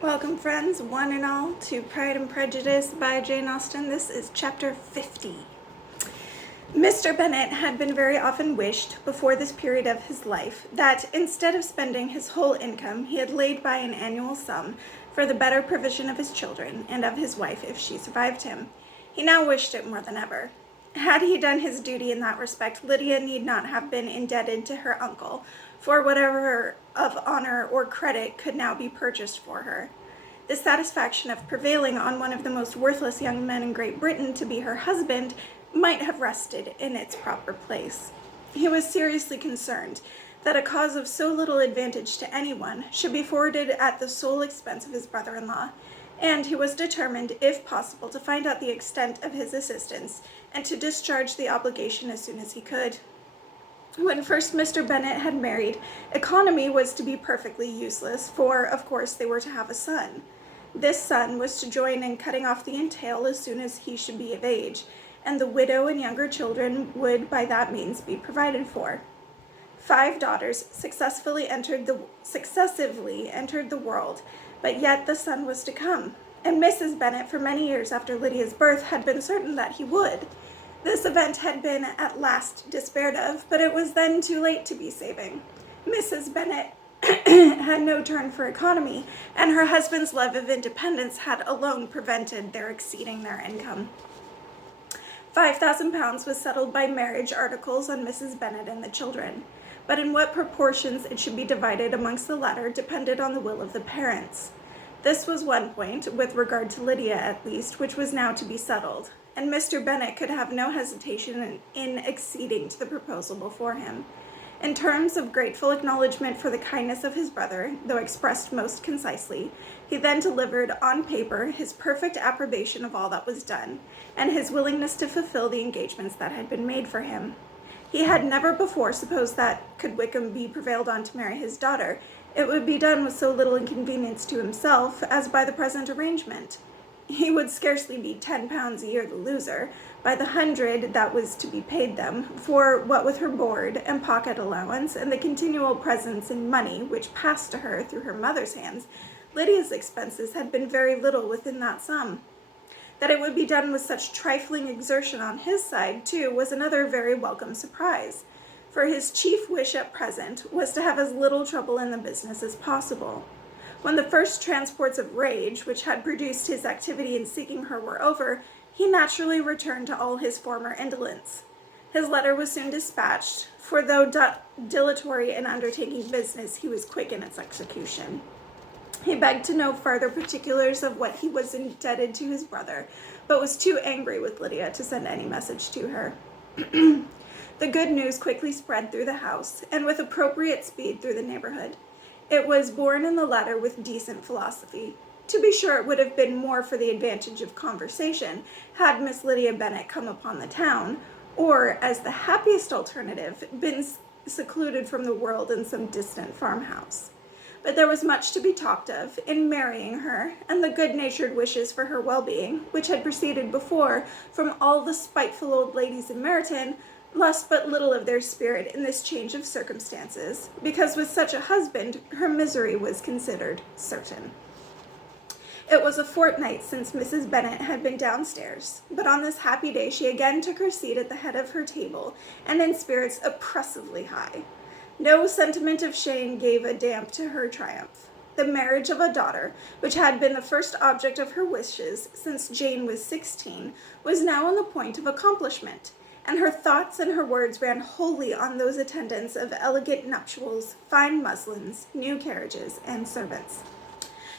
Welcome, friends, one and all, to Pride and Prejudice by Jane Austen. This is chapter 50. Mr. Bennet had been very often wished, before this period of his life, that instead of spending his whole income, he had laid by an annual sum for the better provision of his children and of his wife if she survived him. He now wished it more than ever. Had he done his duty in that respect, Lydia need not have been indebted to her uncle for whatever of honor or credit could now be purchased for her. The satisfaction of prevailing on one of the most worthless young men in Great Britain to be her husband might have rested in its proper place. He was seriously concerned that a cause of so little advantage to anyone should be forwarded at the sole expense of his brother-in-law, and he was determined, if possible, to find out the extent of his assistance and to discharge the obligation as soon as he could. When first Mr. Bennet had married, economy was to be perfectly useless, for, of course, they were to have a son. This son was to join in cutting off the entail as soon as he should be of age, and the widow and younger children would by that means be provided for. 5 daughters successively entered the world, but yet the son was to come, and Mrs. Bennet for many years after Lydia's birth had been certain that he would. This event had been at last despaired of, but it was then too late to be saving. Mrs. Bennet had no turn for economy, and her husband's love of independence had alone prevented their exceeding their income. £5,000 was settled by marriage articles on Mrs. Bennet and the children, but in what proportions it should be divided amongst the latter depended on the will of the parents. This was one point, with regard to Lydia at least, which was now to be settled, and Mr. Bennet could have no hesitation in acceding to the proposal before him. In terms of grateful acknowledgment for the kindness of his brother, though expressed most concisely, he then delivered on paper his perfect approbation of all that was done, and his willingness to fulfill the engagements that had been made for him. He had never before supposed that, could Wickham be prevailed on to marry his daughter, it would be done with so little inconvenience to himself as by the present arrangement. He would scarcely be £10 a year the loser, by the 100 that was to be paid them, for what with her board and pocket allowance, and the continual presents in money which passed to her through her mother's hands, Lydia's expenses had been very little within that sum. That it would be done with such trifling exertion on his side, too, was another very welcome surprise, for his chief wish at present was to have as little trouble in the business as possible. When the first transports of rage which had produced his activity in seeking her were over, he naturally returned to all his former indolence. His letter was soon dispatched, for though dilatory in undertaking business, he was quick in its execution. He begged to know farther particulars of what he was indebted to his brother, but was too angry with Lydia to send any message to her. The good news quickly spread through the house, and with appropriate speed through the neighborhood. It was borne in the latter with decent philosophy. To be sure, it would have been more for the advantage of conversation had Miss Lydia Bennet come upon the town, or, as the happiest alternative, been secluded from the world in some distant farmhouse. But there was much to be talked of in marrying her, and the good-natured wishes for her well-being, which had proceeded before from all the spiteful old ladies in Meryton, lost but little of their spirit in this change of circumstances, because with such a husband her misery was considered certain. It was a fortnight since Mrs. Bennet had been downstairs, but on this happy day she again took her seat at the head of her table, and in spirits oppressively high. No sentiment of shame gave a damp to her triumph. The marriage of a daughter, which had been the first object of her wishes since Jane was 16, was now on the point of accomplishment, and her thoughts and her words ran wholly on those attendants of elegant nuptials, fine muslins, new carriages, and servants.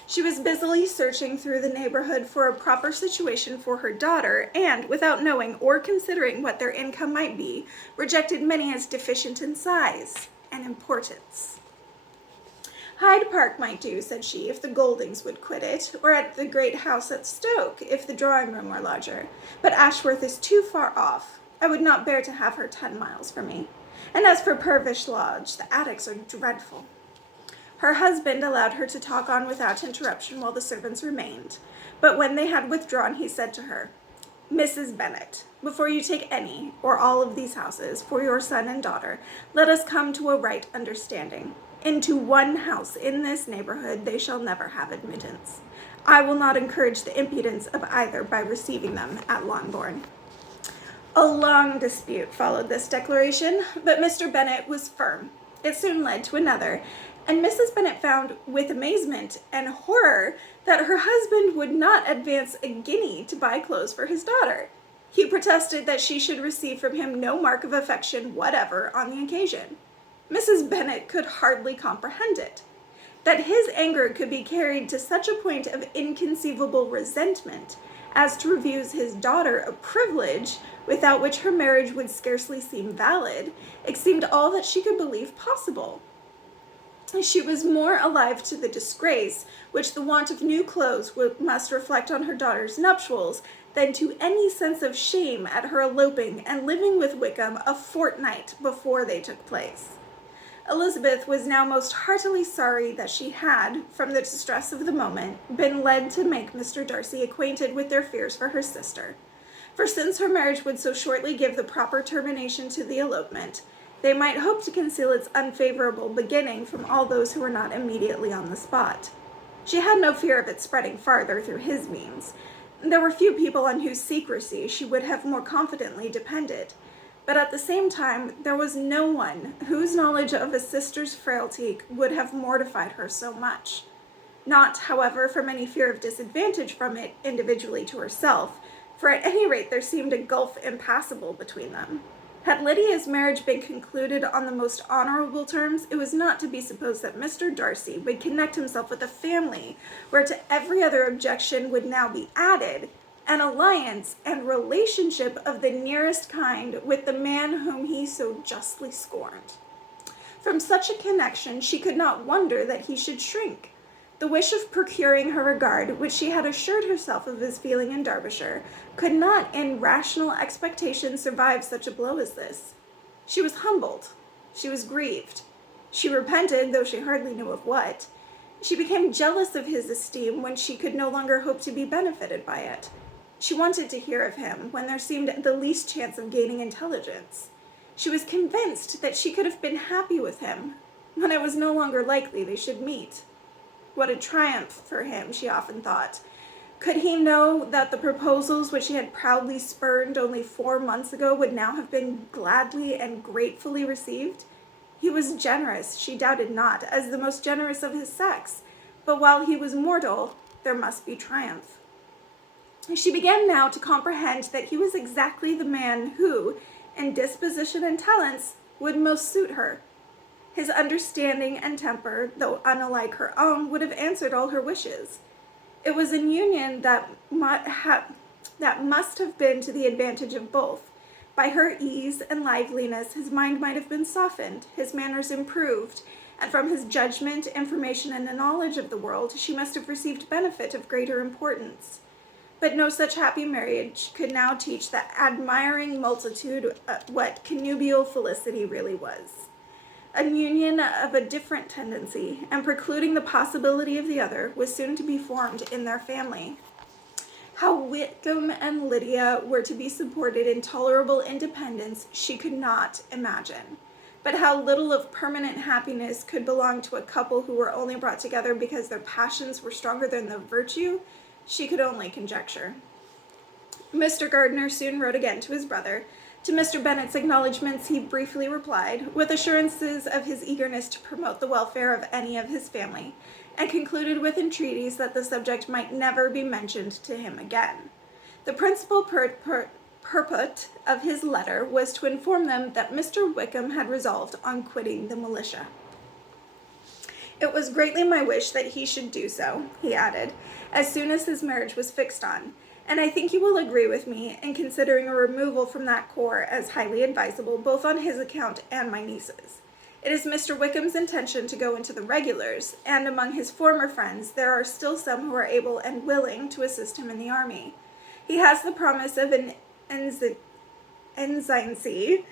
She was busily searching through the neighborhood for a proper situation for her daughter, and, without knowing or considering what their income might be, rejected many as deficient in size and importance. Hyde Park might do, said she, if the Goldings would quit it, or at the great house at Stoke, if the drawing-room were larger, but Ashworth is too far off. I would not bear to have her 10 miles from me. And as for Purvish Lodge, the attics are dreadful. Her husband allowed her to talk on without interruption while the servants remained, but when they had withdrawn, he said to her, "Mrs. Bennet, before you take any or all of these houses for your son and daughter, let us come to a right understanding. Into one house in this neighborhood they shall never have admittance. I will not encourage the impudence of either by receiving them at Longbourn." A long dispute followed this declaration, but Mr. Bennet was firm. It soon led to another, and Mrs. Bennet found, with amazement and horror, that her husband would not advance a guinea to buy clothes for his daughter. He protested that she should receive from him no mark of affection whatever on the occasion. Mrs. Bennet could hardly comprehend it. That his anger could be carried to such a point of inconceivable resentment as to refuse his daughter a privilege without which her marriage would scarcely seem valid, exceeded all that she could believe possible. She was more alive to the disgrace which the want of new clothes must reflect on her daughter's nuptials than to any sense of shame at her eloping and living with Wickham a fortnight before they took place. Elizabeth was now most heartily sorry that she had, from the distress of the moment, been led to make Mr. Darcy acquainted with their fears for her sister. For since her marriage would so shortly give the proper termination to the elopement, they might hope to conceal its unfavorable beginning from all those who were not immediately on the spot. She had no fear of its spreading farther through his means. There were few people on whose secrecy she would have more confidently depended. But at the same time, there was no one whose knowledge of a sister's frailty would have mortified her so much. Not, however, from any fear of disadvantage from it individually to herself, for at any rate there seemed a gulf impassable between them. Had Lydia's marriage been concluded on the most honorable terms, it was not to be supposed that Mr. Darcy would connect himself with a family where to every other objection would now be added an alliance and relationship of the nearest kind with the man whom he so justly scorned. From such a connection she could not wonder that he should shrink. The wish of procuring her regard, which she had assured herself of his feeling in Derbyshire, could not in rational expectation survive such a blow as this. She was humbled. She was grieved. She repented, though she hardly knew of what. She became jealous of his esteem when she could no longer hope to be benefited by it. She wanted to hear of him when there seemed the least chance of gaining intelligence. She was convinced that she could have been happy with him when it was no longer likely they should meet. What a triumph for him, she often thought. Could he know that the proposals which he had proudly spurned only 4 months ago would now have been gladly and gratefully received? He was generous, she doubted not, as the most generous of his sex, but while he was mortal, there must be triumph. She began now to comprehend that he was exactly the man who, in disposition and talents, would most suit her. His understanding and temper, though unlike her own, would have answered all her wishes. It was an union that must have been to the advantage of both. By her ease and liveliness, his mind might have been softened, his manners improved, and from his judgment, information, and a knowledge of the world, she must have received benefit of greater importance. But no such happy marriage could now teach the admiring multitude what connubial felicity really was. An union of a different tendency, and precluding the possibility of the other, was soon to be formed in their family. How Wickham and Lydia were to be supported in tolerable independence she could not imagine. But how little of permanent happiness could belong to a couple who were only brought together because their passions were stronger than their virtue, she could only conjecture. Mr. Gardiner soon wrote again to his brother. To Mr. Bennet's acknowledgments he briefly replied, with assurances of his eagerness to promote the welfare of any of his family, and concluded with entreaties that the subject might never be mentioned to him again. The principal purport of his letter was to inform them that Mr. Wickham had resolved on quitting the militia. It was greatly my wish that he should do so, he added, as soon as his marriage was fixed on, and I think you will agree with me in considering a removal from that corps as highly advisable, both on his account and my niece's. It is Mr. Wickham's intention to go into the regulars, and among his former friends there are still some who are able and willing to assist him in the army. He has the promise of an ensigncy,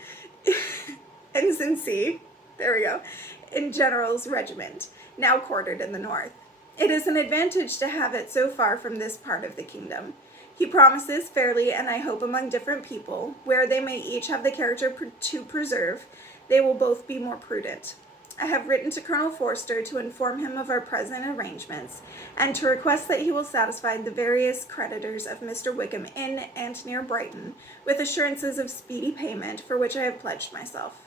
in General's regiment, now quartered in the north. It is an advantage to have it so far from this part of the kingdom. He promises fairly, and I hope among different people, where they may each have the character to preserve, they will both be more prudent. I have written to Colonel Forster to inform him of our present arrangements, and to request that he will satisfy the various creditors of Mr. Wickham in and near Brighton with assurances of speedy payment, for which I have pledged myself.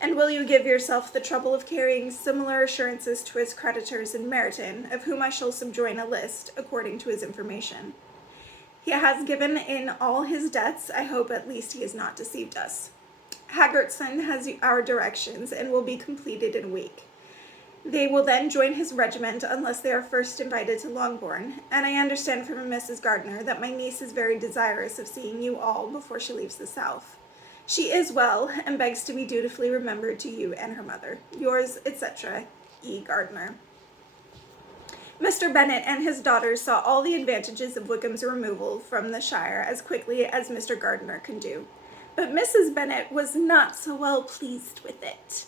And will you give yourself the trouble of carrying similar assurances to his creditors in Meryton, of whom I shall subjoin a list, according to his information. He has given in all his debts. I hope at least he has not deceived us. Haggertson has our directions and will be completed in a week. They will then join his regiment unless they are first invited to Longbourn, and I understand from Mrs. Gardiner that my niece is very desirous of seeing you all before she leaves the South. She is well, and begs to be dutifully remembered to you and her mother. Yours, etc., E. Gardiner. Mr. Bennet and his daughters saw all the advantages of Wickham's removal from the shire as quickly as Mr. Gardiner could do. But Mrs. Bennet was not so well pleased with it.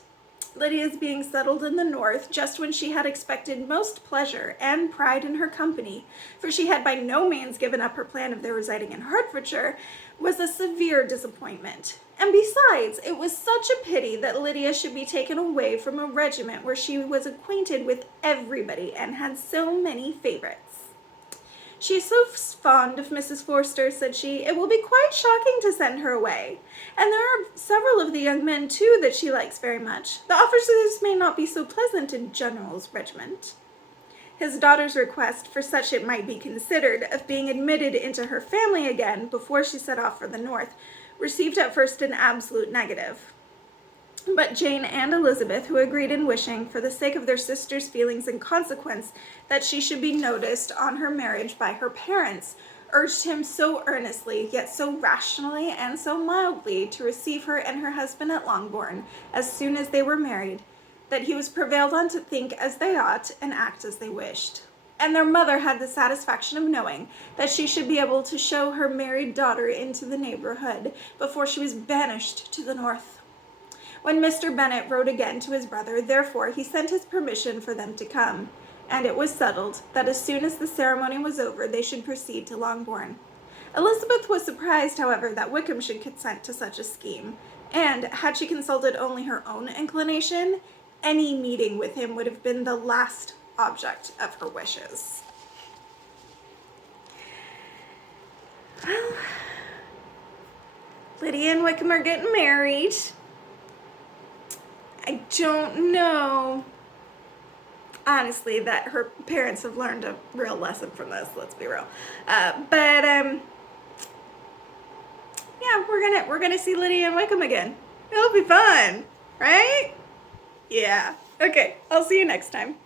Lydia's being settled in the north just when she had expected most pleasure and pride in her company, for she had by no means given up her plan of their residing in Hertfordshire, was a severe disappointment. And besides, it was such a pity that Lydia should be taken away from a regiment where she was acquainted with everybody and had so many favorites. She is so fond of Mrs. Forster, said she, it will be quite shocking to send her away. And there are several of the young men, too, that she likes very much. The officers may not be so pleasant in General's regiment. His daughter's request, for such it might be considered, of being admitted into her family again before she set off for the north, received at first an absolute negative. But Jane and Elizabeth, who agreed in wishing, for the sake of their sister's feelings and consequence, that she should be noticed on her marriage by her parents, urged him so earnestly, yet so rationally and so mildly, to receive her and her husband at Longbourn as soon as they were married, that he was prevailed on to think as they ought and act as they wished. And their mother had the satisfaction of knowing that she should be able to show her married daughter into the neighborhood before she was banished to the north. When Mr. Bennet wrote again to his brother, therefore, he sent his permission for them to come, and it was settled that as soon as the ceremony was over, they should proceed to Longbourn. Elizabeth was surprised, however, that Wickham should consent to such a scheme, and, had she consulted only her own inclination, any meeting with him would have been the last object of her wishes. Well, Lydia and Wickham are getting married. I don't know, honestly, that her parents have learned a real lesson from this, let's be real. Yeah, we're gonna see Lydia and Wickham again. It'll be fun, right? Yeah. Okay, I'll see you next time.